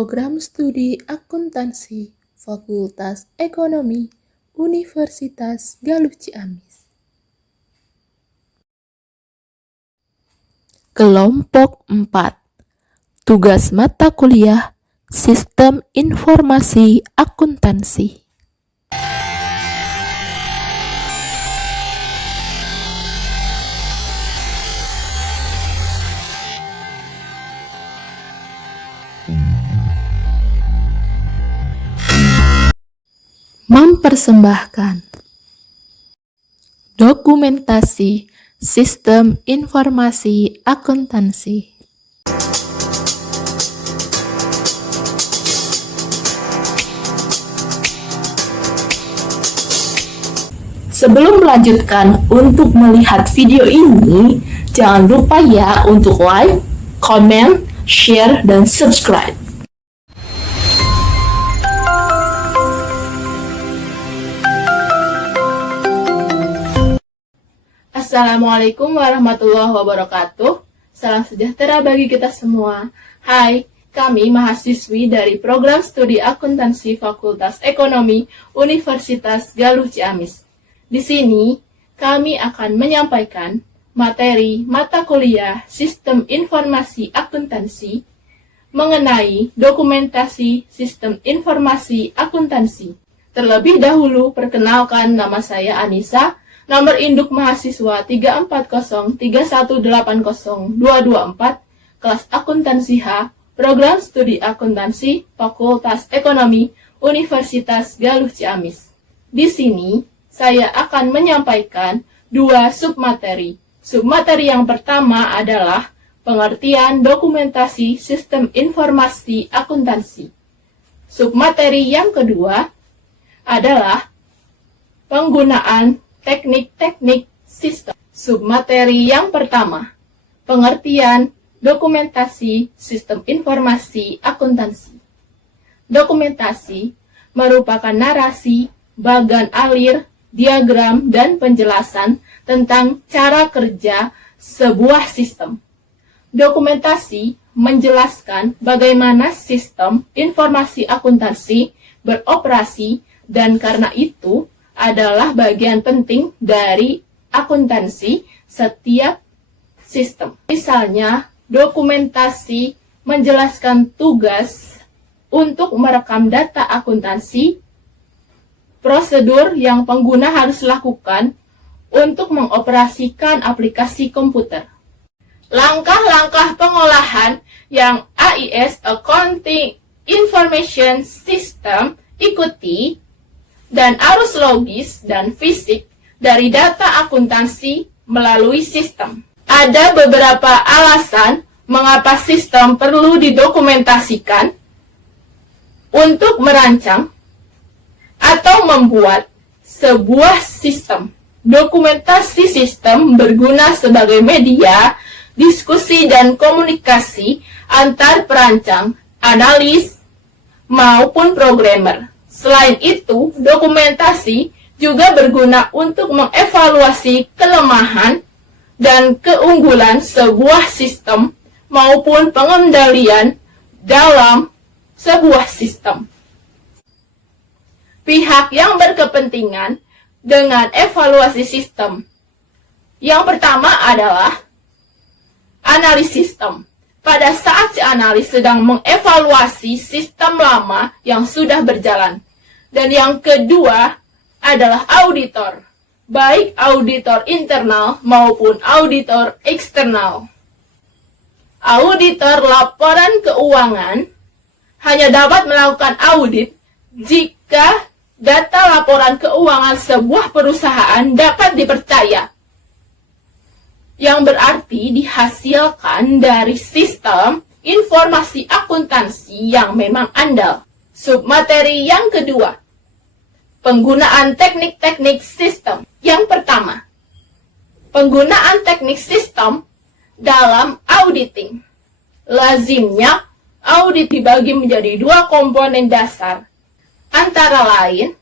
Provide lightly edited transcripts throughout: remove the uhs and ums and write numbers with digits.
Program Studi Akuntansi Fakultas Ekonomi Universitas Galuh Ciamis. Kelompok 4. Tugas mata kuliah Sistem Informasi Akuntansi. Mempersembahkan dokumentasi Sistem Informasi Akuntansi. Sebelum melanjutkan untuk melihat video ini, jangan lupa ya untuk like, comment, share, dan subscribe. Assalamualaikum warahmatullahi wabarakatuh. Salam sejahtera bagi kita semua. Hai, kami mahasiswi dari Program Studi Akuntansi Fakultas Ekonomi Universitas Galuh Ciamis. Di sini, kami akan menyampaikan materi mata kuliah Sistem Informasi Akuntansi mengenai dokumentasi Sistem Informasi Akuntansi. Terlebih dahulu, perkenalkan, nama saya Anissa. Nomor induk mahasiswa 34031802224, kelas akuntansi H, Program Studi Akuntansi, Fakultas Ekonomi, Universitas Galuh Ciamis. Di sini, saya akan menyampaikan dua submateri. Submateri yang pertama adalah pengertian dokumentasi Sistem Informasi Akuntansi. Submateri yang kedua adalah penggunaan teknik-teknik sistem. Submateri yang pertama, pengertian dokumentasi Sistem Informasi Akuntansi. Dokumentasi merupakan narasi, bagan alir, diagram, dan penjelasan tentang cara kerja sebuah sistem. Dokumentasi menjelaskan bagaimana sistem informasi akuntansi beroperasi dan karena itu adalah bagian penting dari akuntansi setiap sistem. Misalnya, dokumentasi menjelaskan tugas untuk merekam data akuntansi, prosedur yang pengguna harus lakukan untuk mengoperasikan aplikasi komputer. Langkah-langkah pengolahan yang AIS Accounting Information System ikuti dan arus logis dan fisik dari data akuntansi melalui sistem. Ada beberapa alasan mengapa sistem perlu didokumentasikan untuk merancang atau membuat sebuah sistem. Dokumentasi sistem berguna sebagai media, diskusi, dan komunikasi antar perancang, analis, maupun programmer. Selain itu, dokumentasi juga berguna untuk mengevaluasi kelemahan dan keunggulan sebuah sistem maupun pengendalian dalam sebuah sistem. Pihak yang berkepentingan dengan evaluasi sistem. Yang pertama adalah analis sistem. Pada saat si analis sedang mengevaluasi sistem lama yang sudah berjalan. Dan yang kedua adalah auditor, baik auditor internal maupun auditor eksternal. Auditor laporan keuangan hanya dapat melakukan audit jika data laporan keuangan sebuah perusahaan dapat dipercaya, yang berarti dihasilkan dari sistem informasi akuntansi yang memang andal. Submateri yang kedua, penggunaan teknik-teknik sistem. Yang pertama, penggunaan teknik sistem dalam auditing. Lazimnya, audit dibagi menjadi dua komponen dasar. Antara lain,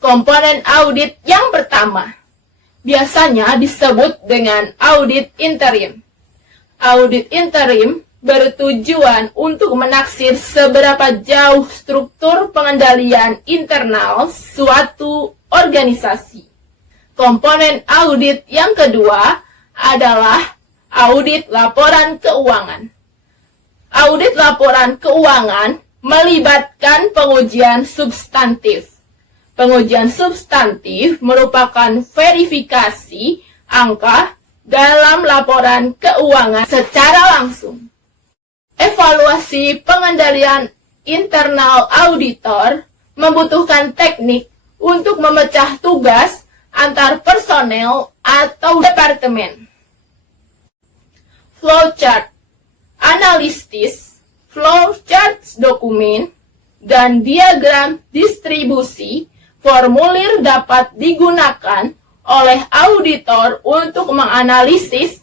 komponen audit yang pertama biasanya disebut dengan audit interim. Audit interim bertujuan untuk menaksir seberapa jauh struktur pengendalian internal suatu organisasi. Komponen audit yang kedua adalah audit laporan keuangan. Audit laporan keuangan melibatkan pengujian substantif. Pengujian substantif merupakan verifikasi angka dalam laporan keuangan secara langsung. Evaluasi pengendalian internal auditor membutuhkan teknik untuk memecah tugas antar personel atau departemen. Flowchart, analisis, flowchart dokumen, dan diagram distribusi formulir dapat digunakan oleh auditor untuk menganalisis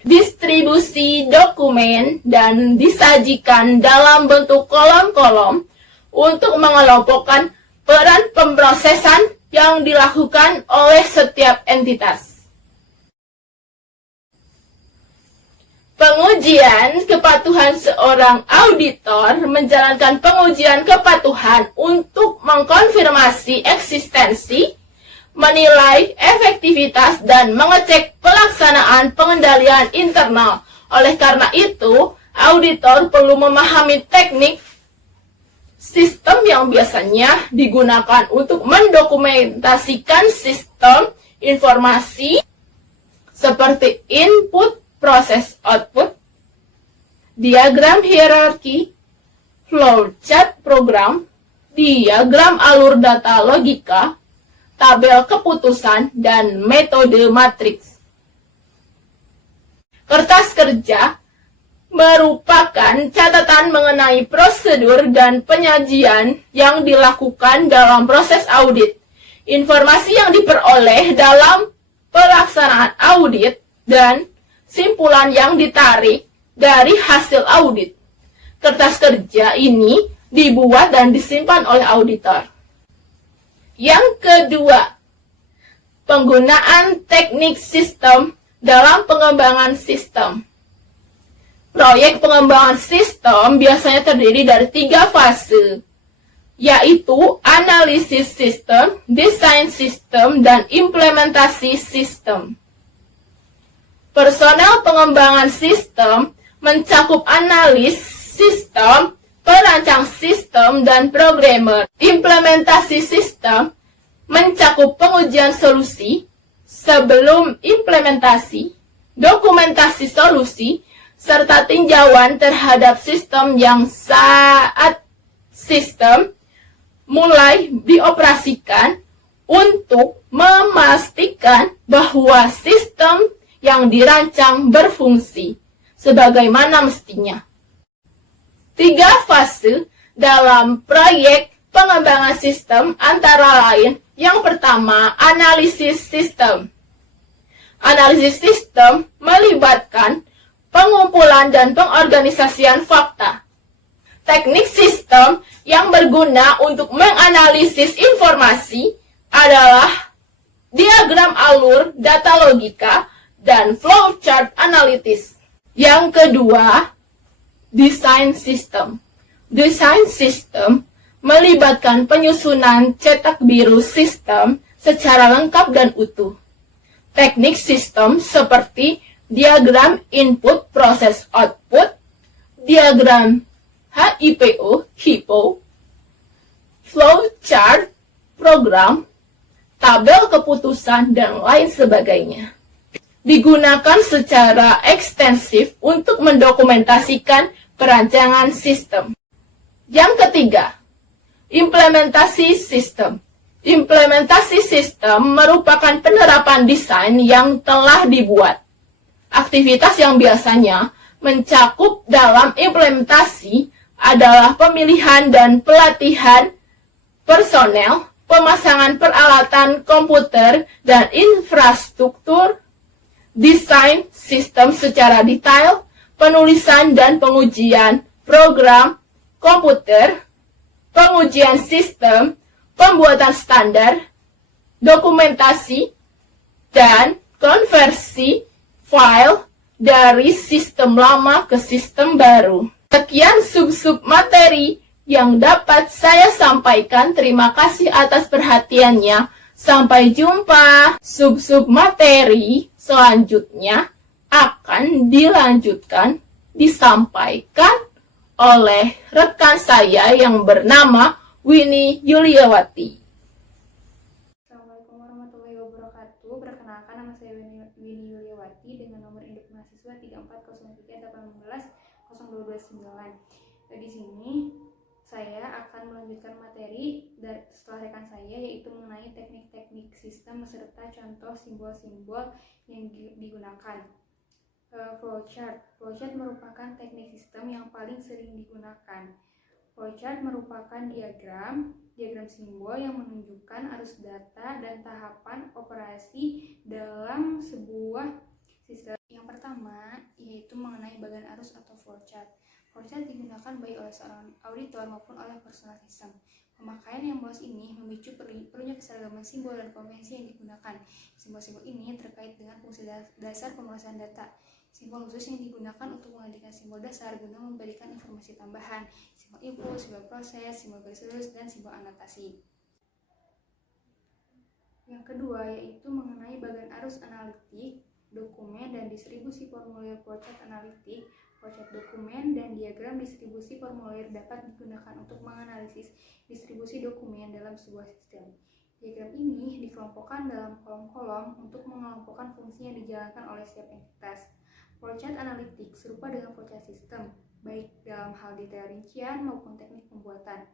distribusi dokumen dan disajikan dalam bentuk kolom-kolom untuk mengelompokkan peran pemrosesan yang dilakukan oleh setiap entitas. Pengujian kepatuhan seorang auditor menjalankan pengujian kepatuhan untuk mengkonfirmasi eksistensi, menilai efektivitas, dan mengecek pelaksanaan pengendalian internal. Oleh karena itu, auditor perlu memahami teknik sistem yang biasanya digunakan untuk mendokumentasikan sistem informasi seperti input, proses, output, diagram hierarki, flowchart program, diagram alur data logika, tabel keputusan, dan metode matriks. Kertas kerja merupakan catatan mengenai prosedur dan penyajian yang dilakukan dalam proses audit. Informasi yang diperoleh dalam pelaksanaan audit dan simpulan yang ditarik dari hasil audit. Kertas kerja ini dibuat dan disimpan oleh auditor. Yang kedua, penggunaan teknik sistem dalam pengembangan sistem. Proyek pengembangan sistem biasanya terdiri dari 3 fase, yaitu analisis sistem, desain sistem, dan implementasi sistem. Personel pengembangan sistem mencakup analis sistem, perancang sistem, dan programmer. Implementasi sistem mencakup pengujian solusi sebelum implementasi, dokumentasi solusi, serta tinjauan terhadap sistem yang saat sistem mulai dioperasikan untuk memastikan bahwa sistem yang dirancang berfungsi sebagaimana mestinya. 3 fase dalam proyek pengembangan sistem antara lain, yang pertama, analisis sistem. Analisis sistem melibatkan pengumpulan dan pengorganisasian fakta. Teknik sistem yang berguna untuk menganalisis informasi adalah diagram alur data logika dan flowchart analitis. Yang kedua, desain sistem. Desain sistem melibatkan penyusunan cetak biru sistem secara lengkap dan utuh. Teknik sistem seperti diagram input, proses, output, diagram HIPO, flowchart, program, tabel keputusan, dan lain sebagainya. Digunakan secara ekstensif untuk mendokumentasikan perancangan sistem. Yang ketiga, implementasi sistem. Implementasi sistem merupakan penerapan desain yang telah dibuat. Aktivitas yang biasanya mencakup dalam implementasi adalah pemilihan dan pelatihan personel, pemasangan peralatan komputer dan infrastruktur, desain sistem secara detail, penulisan dan pengujian program komputer, pengujian sistem, pembuatan standar, dokumentasi, dan konversi file dari sistem lama ke sistem baru. Sekian sub-sub materi yang dapat saya sampaikan. Terima kasih atas perhatiannya. Sampai jumpa. Sub-sub materi selanjutnya akan disampaikan oleh rekan saya yang bernama Winnie Yuliawati. Assalamualaikum warahmatullahi wabarakatuh. Perkenalkan, nama saya Winnie Yuliawati dengan nomor induk mahasiswa 34030180229. Di sini saya akan melanjutkan materi setelah rekan saya, yaitu mengenai teknik-teknik sistem beserta contoh simbol-simbol yang digunakan. Flowchart. Flowchart merupakan teknik sistem yang paling sering digunakan. Flowchart merupakan diagram simbol yang menunjukkan arus data dan tahapan operasi dalam sebuah sistem. Yang pertama yaitu mengenai bagian arus atau flowchart. Flowchart digunakan baik oleh seorang auditor maupun oleh personal sistem. Pemakaian yang luas ini memicu perlunya keseragaman simbol dan konvensi yang digunakan. Simbol-simbol ini terkait dengan fungsi dasar pemrosesan data. Simbol khusus yang digunakan untuk menggantikan simbol dasar guna memberikan informasi tambahan, simbol input, simbol proses, simbol garis lurus, dan simbol anotasi. Yang kedua yaitu mengenai bagian arus analitik, dokumen, dan distribusi formulir flowchart analitik. Flowchart dokumen dan diagram distribusi formulir dapat digunakan untuk menganalisis distribusi dokumen dalam sebuah sistem. Diagram ini dikelompokkan dalam kolom-kolom untuk mengelompokkan fungsi yang dijalankan oleh setiap entitas. Flowchart analitik serupa dengan flowchart sistem, baik dalam hal detail rincian maupun teknik pembuatan.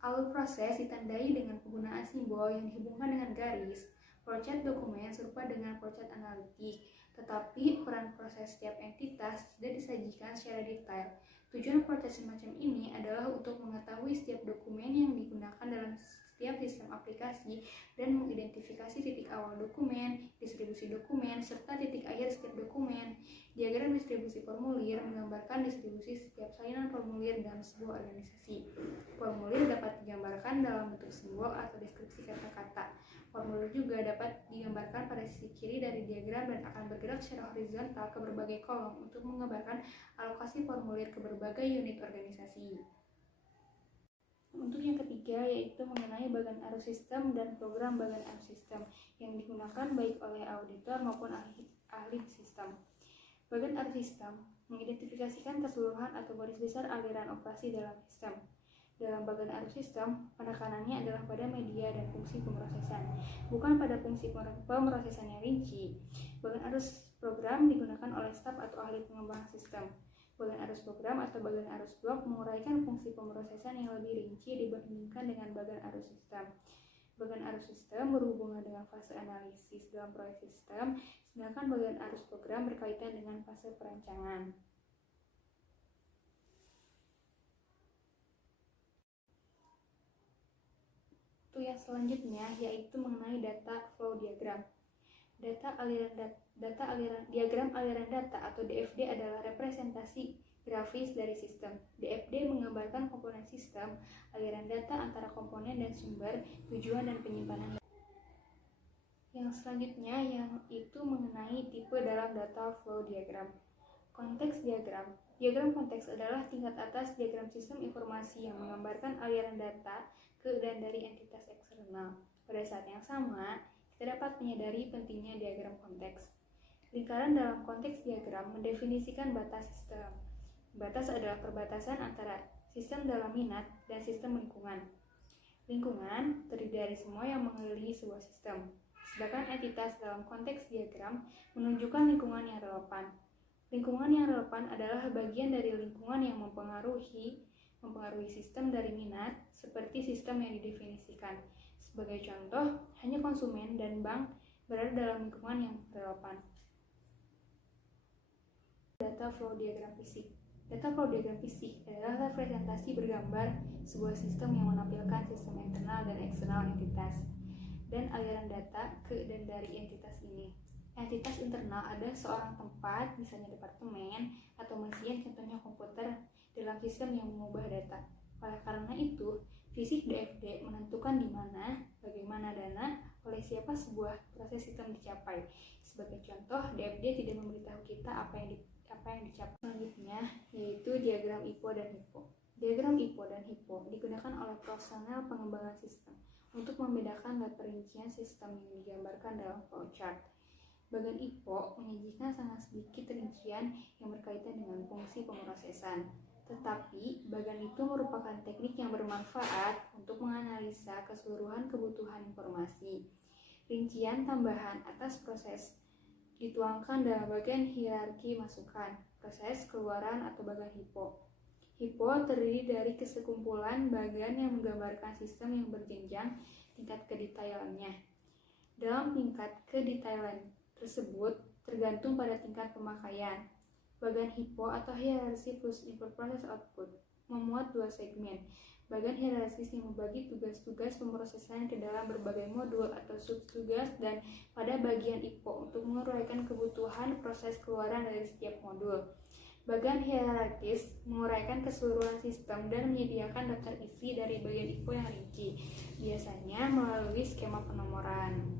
Alur proses ditandai dengan penggunaan simbol yang dihubungkan dengan garis. Flowchart dokumen serupa dengan flowchart analitik, tetapi peran proses setiap entitas tidak disajikan secara detail. Tujuan flowchart semacam ini adalah untuk mengetahui setiap dokumen yang digunakan dalam setiap sistem aplikasi dan mengidentifikasi titik awal dokumen, distribusi dokumen, serta titik akhir setiap dokumen. Diagram distribusi formulir menggambarkan distribusi setiap salinan formulir dalam sebuah organisasi. Formulir dapat digambarkan dalam bentuk simbol atau deskripsi kata-kata. Formulir juga dapat digambarkan pada sisi kiri dari diagram dan akan bergerak secara horizontal ke berbagai kolom untuk menggambarkan alokasi formulir ke berbagai unit organisasi. Untuk yang ketiga yaitu mengenai bagian arus sistem dan program bagian arus sistem yang digunakan baik oleh auditor maupun ahli sistem. Bagian arus sistem mengidentifikasikan keseluruhan atau garis besar aliran operasi dalam sistem. Dalam bagian arus sistem, penekanannya adalah pada media dan fungsi pemrosesan, bukan pada fungsi pemrosesan yang rinci. Bagian arus program digunakan oleh staf atau ahli pengembang sistem. Bagian arus program atau bagian arus blok menguraikan fungsi pemrosesan yang lebih rinci dibandingkan dengan bagian arus sistem. Bagian arus sistem berhubungan dengan fase analisis dalam proyek sistem, sedangkan bagian arus program berkaitan dengan fase perancangan. Untuk yang selanjutnya yaitu mengenai data flow diagram. Diagram aliran data atau DFD adalah representasi grafis dari sistem. DFD menggambarkan komponen sistem, aliran data antara komponen dan sumber, tujuan dan penyimpanan data. Yang selanjutnya yaitu mengenai tipe dalam data flow diagram. Konteks diagram. Diagram konteks adalah tingkat atas diagram sistem informasi yang menggambarkan aliran data ke dan dari entitas eksternal. Pada saat yang sama, kita dapat menyadari pentingnya diagram konteks. Lingkaran dalam konteks diagram mendefinisikan batas sistem. Batas adalah perbatasan antara sistem dalam minat dan sistem lingkungan. Lingkungan terdiri dari semua yang mengelilingi sebuah sistem. Sedangkan entitas dalam konteks diagram menunjukkan lingkungan yang relevan. Lingkungan yang relevan adalah bagian dari lingkungan yang mempengaruhi sistem dari minat, seperti sistem yang didefinisikan. Sebagai contoh, hanya konsumen dan bank berada dalam lingkungan yang relevan. Data flow diagram fisik. Data flow diagram fisik adalah representasi bergambar sebuah sistem yang menampilkan sistem internal dan eksternal entitas dan aliran data ke dan dari entitas ini. Entitas internal adalah seorang tempat, misalnya departemen atau mesin, contohnya komputer, dalam sistem yang mengubah data. Oleh karena itu, fisik DFD menentukan di mana, bagaimana dana, oleh siapa sebuah proses sistem dicapai. Sebagai contoh, DFD tidak memberitahu kita apa yang dicapai. Selanjutnya yaitu diagram IPO dan HIPO. Diagram IPO dan HIPO digunakan oleh personel pengembangan sistem untuk membedakan data rincian sistem yang digambarkan dalam flowchart. Bagian IPO menyajikan sangat sedikit rincian yang berkaitan dengan fungsi pemrosesan. Tetapi, bagian itu merupakan teknik yang bermanfaat untuk menganalisa keseluruhan kebutuhan informasi. Rincian tambahan atas proses dituangkan dalam bagian hierarki masukan, proses keluaran atau bagian HIPO. HIPO terdiri dari kesekumpulan bagian yang menggambarkan sistem yang berjenjang tingkat kedetailannya. Dalam tingkat kedetailan tersebut tergantung pada tingkat pemakaian. Bagian HIPO atau hierarki plus input process output memuat dua segmen. Bagian hierarkis yang membagi tugas-tugas pemrosesan ke dalam berbagai modul atau subtugas, dan pada bagian IPO untuk menguraikan kebutuhan proses keluaran dari setiap modul. Bagian hierarkis menguraikan keseluruhan sistem dan menyediakan daftar isi dari bagian IPO yang rinci, biasanya melalui skema penomoran.